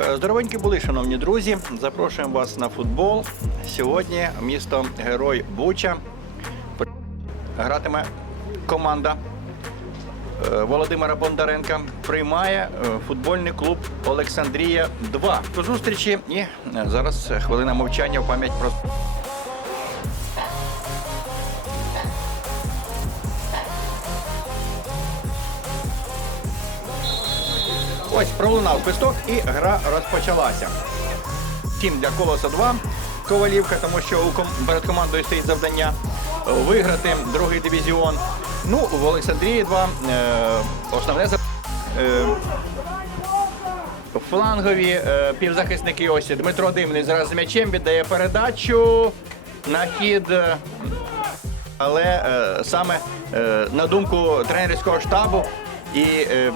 Е, Здоровенькі були, шановні друзі. Запрошуємо вас на футбол. Сьогодні місто Герой Буча. Гратиме команда е, Володимира Бондаренка. Приймає е, футбольний клуб Олександрія 2. До зустрічі і зараз хвилина мовчання в пам'ять про. Ось пролунав свисток і гра розпочалася. Тім для колоса 2 Ковалівка, тому що перед командою стоїть завдання виграти другий дивізіон. Ну, в Олександрії 2 е, основне завдання. Е, флангові е, півзахисники ось Дмитро Димний зараз з м'ячем віддає передачу на хід. але е, саме е, на думку тренерського штабу і е,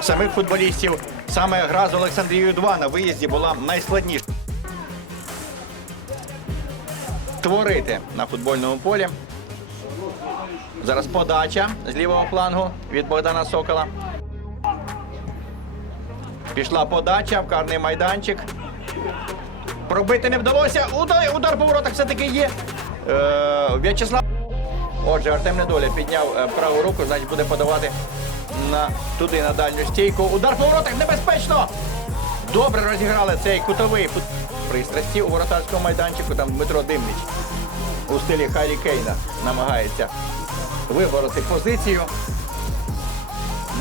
самих футболістів, саме гра з Олександрією 2 на виїзді була найскладніша. Творити на футбольному полі. Зараз подача з лівого флангу від Богдана Сокола. Пішла подача в карний майданчик. Пробити не вдалося. Удар, удар по воротах все-таки є. Е, В'ячеслав. Отже, Артем Недоля підняв е, праву руку, значить буде подавати на, туди на дальню стійку. Удар по воротах небезпечно! Добре розіграли цей кутовий пристрасті у воротарському майданчику. Там Дмитро Димнич у стилі Харі Кейна намагається вибороти позицію.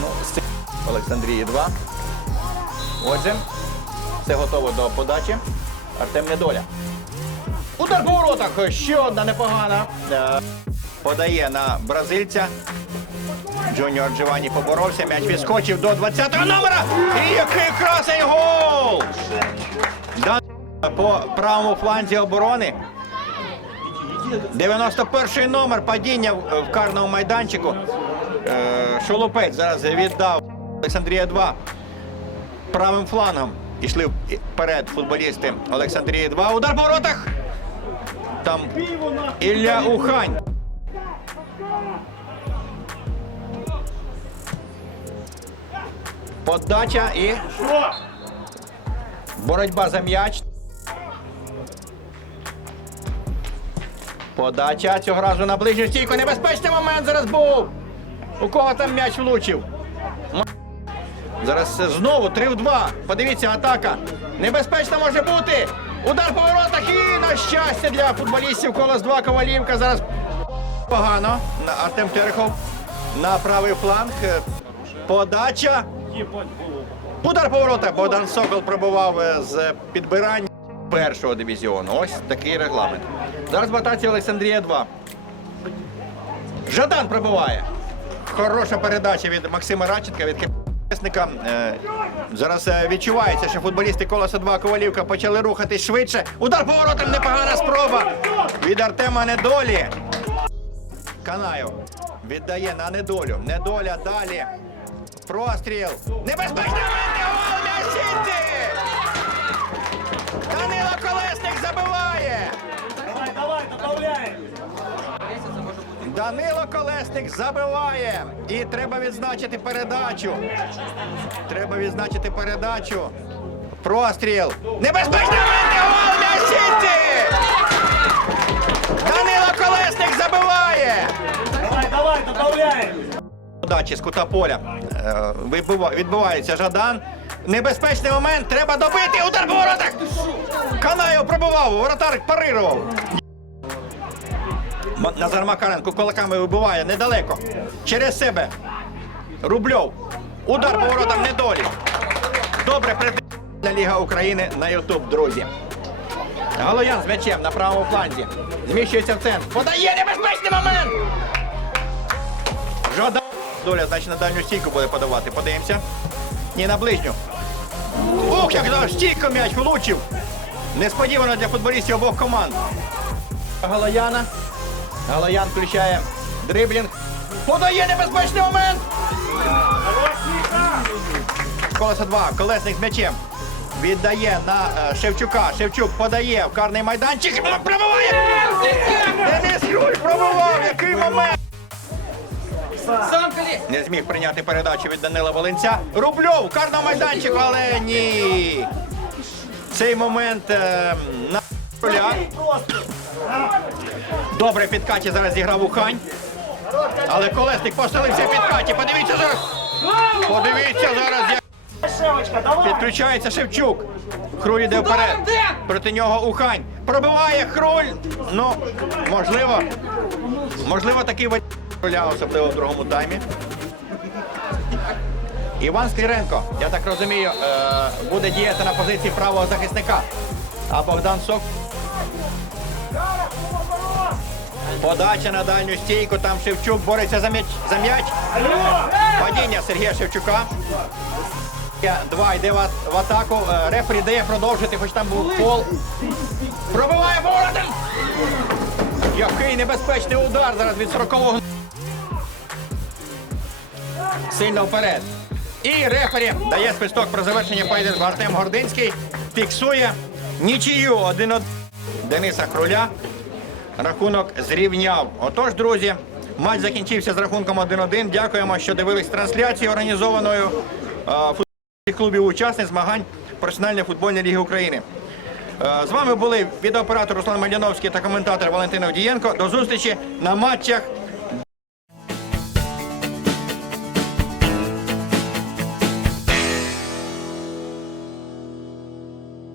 Ну, Олександрії 2. Отже, все готово до подачі. Артем Недоля. Удар по воротах. Ще одна непогана. Е, Подає на бразильця. Джуніор Джованні поборовся. М'яч відскочив до 20-го номера. І який красий гол! Да, по правому фланзі оборони. 91-й номер падіння в в карному майданчику. Е, Шолопець зараз віддав Олександрія 2 правим флангом. Ішли вперед футболісти Олександрії 2. Удар по воротах. Там Ілля Ухань. Подача і боротьба за м'яч. Подача цього разу на ближню стійку. Небезпечний момент зараз був. У кого там м'яч влучив? Зараз знову 3 в 2. Подивіться, атака. Небезпечно може бути. Удар по воротах і на щастя для футболістів колос 2 Ковалівка. Зараз погано. Артем Терехов на правий фланг. Подача. Удар по воротах. Богдан Сокол пробував е, з підбирання першого дивізіону. Ось такий регламент. Зараз в атаці Олександрія 2. Жадан пробиває. Хороша передача від Максима Радченка, від Кисника. Зараз е, відчувається, що футболісти колоса 2 Ковалівка почали рухатись швидше. Удар по воротам, непогана спроба від Артема Недолі. Канаєв віддає на недолю. Недоля далі. Простріл. І гол м'ясінці! Данило Колесник забиває! Давай, давай, добавляем. Данило Колесник забиває. І треба відзначити передачу. Треба відзначити передачу. Простріл. І гол м'ясінці! Подачі з кута поля. Е, Відбувається Жадан. Небезпечний момент. Треба добити. Удар по воротах. Канаєв пробивав. Воротар парирував. Назар Макаренко кулаками вибиває недалеко. Через себе. Рубльов. Удар по воротам недолі. Добре на Ліга України на Ютуб, друзі. Галоян з м'ячем на правому фланзі. Зміщується в центр. Подає небезпечний момент. Жадан. Доля, значить, на дальню стійку буде подавати. Подивимося. Ні, на ближню. Ух, як за стійко м'яч влучив. Несподівано для футболістів обох команд. Галаяна. Галаян включає дриблінг. Подає небезпечний момент. Колеса 2. Колесник з м'ячем. Віддає на е, Шевчука. Шевчук подає в карний майданчик. Пробиває! Денис Юль пробивав. Який момент! Не зміг прийняти передачу від Данила Волинця. Рубльов, карна майданчику, але ні. цей момент е, на руля. Добре підкаті зараз зіграв Ухань. Але колесник поселився в підкаті. Подивіться зараз. Подивіться зараз, як підключається Шевчук. Хруль іде вперед. Проти нього Ухань. Пробиває Хруль. Ну, можливо, можливо, такий варіант Хруля, особливо в другому таймі. Іван Скліренко, я так розумію, е, буде діяти на позиції правого захисника. А Богдан Сок. Подача на дальню стійку. Там Шевчук бореться за м'яч. За м'яч. Падіння Сергія Шевчука. Два йде в, атаку. Е, Рефері дає продовжити, хоч там був фол. Пробиває воротом! Який небезпечний удар зараз від 40-го. Сильно вперед. І рефері дає свисток про завершення поєдинку. Артем Гординський фіксує нічию 1-1 Дениса Хруля. Рахунок зрівняв. Отож, друзі, матч закінчився з рахунком 1-1. Дякуємо, що дивились трансляцію організованою е, футбольних клубів учасниць змагань професіональної футбольної ліги України. Е, З вами були відеооператор Руслан Мальяновський та коментатор Валентин Авдієнко. До зустрічі на матчах